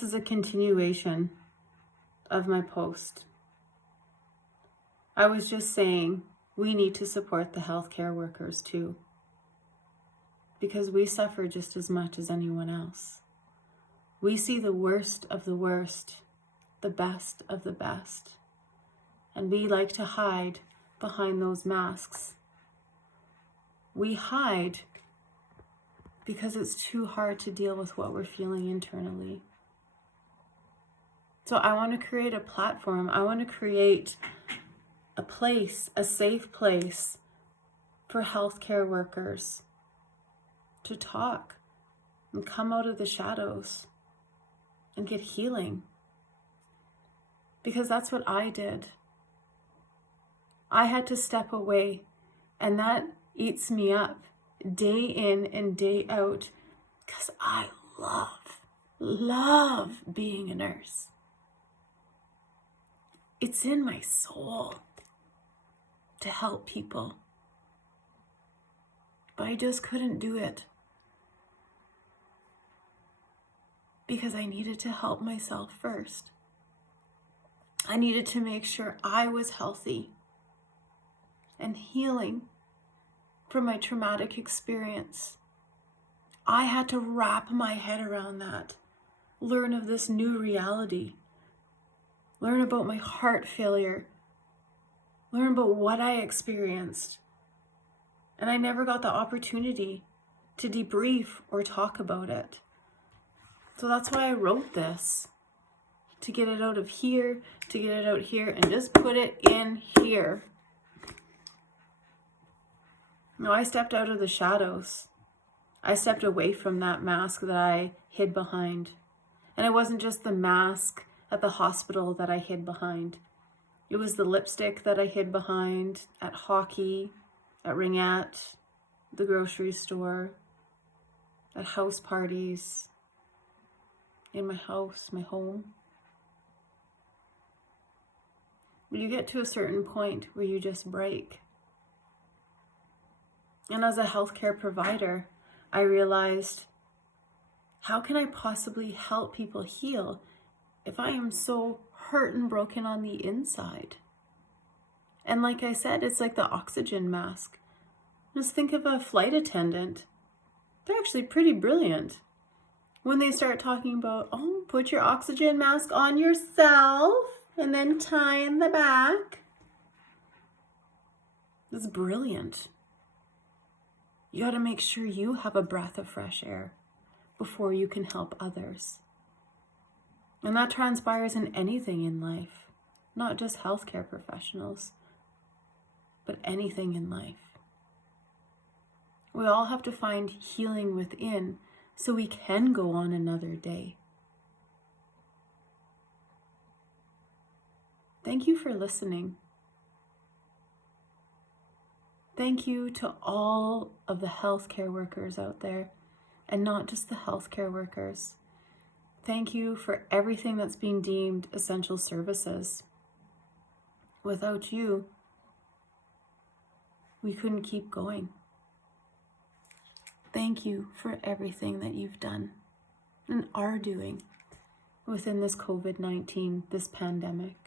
This is a continuation of my post. I was just saying we need to support the healthcare workers too, because we suffer just as much as anyone else. We see the worst of the worst, the best of the best, and we like to hide behind those masks. We hide because it's too hard to deal with what we're feeling internally. So I want to create a platform. I want to create a place, a safe place for healthcare workers to talk and come out of the shadows and get healing. Because that's what I did. I had to step away, and that eats me up day in and day out, because I love being a nurse. It's in my soul to help people, but I just couldn't do it because I needed to help myself first. I needed to make sure I was healthy and healing from my traumatic experience. I had to wrap my head around that, learn of this new reality, learn about my heart failure, learn about what I experienced. And I never got the opportunity to debrief or talk about it. So that's why I wrote this, to get it out of here, to get it out here, and just put it in here. Now, I stepped out of the shadows. I stepped away from that mask that I hid behind. And it wasn't just the mask at the hospital that I hid behind. It was the lipstick that I hid behind at hockey, at ringette, the grocery store, at house parties, in my house, my home. But you get to a certain point where you just break. And as a healthcare provider, I realized, how can I possibly help people heal if I am so hurt and broken on the inside? And like I said, it's like the oxygen mask. Just think of a flight attendant. They're actually pretty brilliant. When they start talking about, oh, put your oxygen mask on yourself and then tie in the back. It's brilliant. You got to make sure you have a breath of fresh air before you can help others. And that transpires in anything in life, not just healthcare professionals, but anything in life. We all have to find healing within so we can go on another day. Thank you for listening. Thank you to all of the healthcare workers out there, and not just the healthcare workers. Thank you for everything that's being deemed essential services. Without you, we couldn't keep going. Thank you for everything that you've done and are doing within this COVID-19, this pandemic.